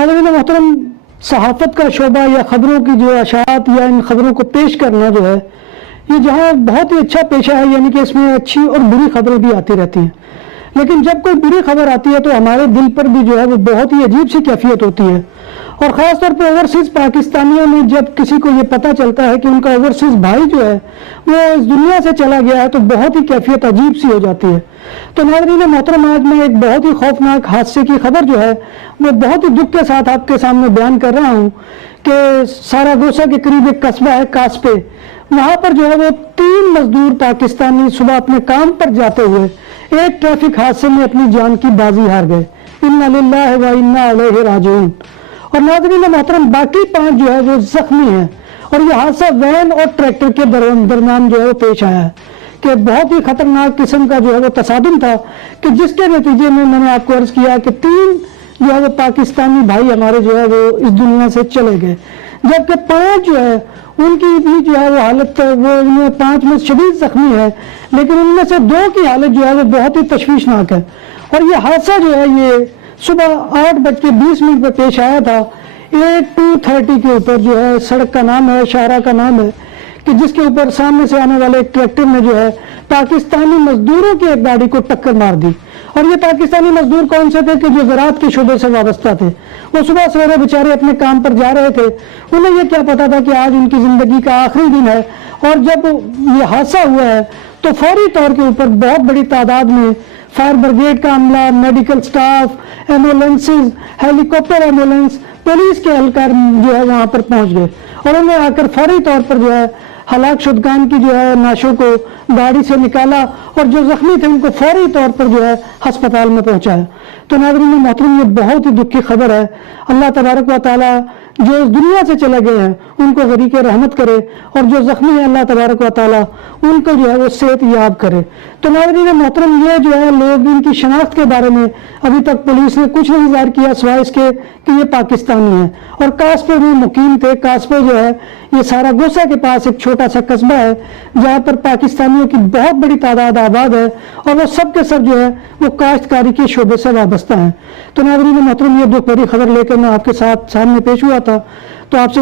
नाज़रीन मोहतरम, सहाफ़त का शोबा या ख़बरों की जो अशात या इन ख़बरों को पेश करना जो है, ये जहाँ बहुत ही अच्छा पेशा है, यानी कि इसमें अच्छी और बुरी खबरें भी आती रहती हैं। लेकिन जब कोई बुरी खबर आती है तो हमारे दिल पर भी जो है वो बहुत ही अजीब सी कैफियत होती है। और ख़ास तौर पर ओवरसीज़ पाकिस्तानियों में जब किसी को ये पता चलता है कि उनका ओवरसीज़ भाई जो है वो इस दुनिया से चला गया है, तो बहुत ही कैफियत अजीब सी हो जाती है। तो नाज़रीन मोहतरम, आज मैं एक बहुत ही खौफनाक हादसे की खबर जो है वो बहुत ही दुख के साथ आपके सामने बयान कर रहा हूँ कि सारागोसा के करीब एक कस्बा है कास्पे, वहाँ पर जो है वो 3 मजदूर पाकिस्तानी सुबह अपने काम पर जाते हुए एक ट्रैफिक हादसे में अपनी जान की बाजी हार गए। इन्ना लिल्लाहि व इन्ना इलैहि राजिऊन। और नाज़रीन मोहतरम, बाकी 5 जो है वो जख्मी हैं। और यह हादसा वैन और ट्रैक्टर के दरमियान जो है वो पेश आया है कि बहुत ही खतरनाक किस्म का जो है वो तसादुम था, कि जिसके नतीजे में मैंने आपको अर्ज किया कि 3 जो है वो पाकिस्तानी भाई हमारे जो है वो इस दुनिया से चले गए, जबकि 5 जो है उनकी भी जो है वो हालत, वो उनमें 5 में शदीद जख्मी है, लेकिन उनमें से 2 की हालत जो है वो बहुत ही तशवीशनाक है। और ये हादसा जो है ये सुबह 8:20 पर पेश आया था। 8230 के ऊपर जो है सड़क का नाम है, शाहरा का नाम है, कि जिसके ऊपर सामने से आने वाले एक ट्रैक्टर ने जो है पाकिस्तानी मजदूरों की एक गाड़ी को टक्कर मार दी। और ये पाकिस्तानी मजदूर कौन से थे कि जो ज़राअत के शोबे से वाबस्ता थे। वो सुबह सवेरे बेचारे अपने काम पर जा रहे थे, उन्हें ये क्या पता था कि आज उनकी ज़िंदगी का आखिरी दिन है। और जब ये हादसा हुआ है तो फौरी तौर के ऊपर बहुत बड़ी तादाद में फायर ब्रिगेड का अमला, medical staff, ambulances, helicopter ambulance, police के एहलकार जो है वहाँ पर पहुँच गए और उन्हें आकर फौरी तौर पर जो है हलाक शुदगान की जो है नाशों को गाड़ी से निकाला और जो जख्मी थे उनको फौरी तौर पर जो है अस्पताल में पहुंचाया। तो नाज़रीन मोहतरम, ये बहुत ही दुख की खबर है। अल्लाह तबारक व तआला जो इस दुनिया से चले गए हैं उनको गरीक रहमत करे, और जो जख्मी है अल्लाह तबारक व तआला उनको जो है वो सेहत याब करे। तो नाज़रीन मोहतरम, ये जो है लोग, इनकी शनाख्त के बारे में अभी तक पुलिस ने कुछ नहीं ज़ाहिर किया सिवाय इसके कि ये पाकिस्तानी है और कास्पे में मुकीम थे। कास्पे जो है ये सारागोसा के पास एक छोटा सा कस्बा है जहाँ पर पाकिस्तानियों की बहुत बड़ी तादाद आबाद है, और वो सब के सब जो है वो काश्तकारी के शोबे से वाबस्ता हैं। तो नाज़रीन मोहतरम, ये दुख भरी खबर लेकर मैं आपके साथ सामने पेश हुआ था। तो आपसे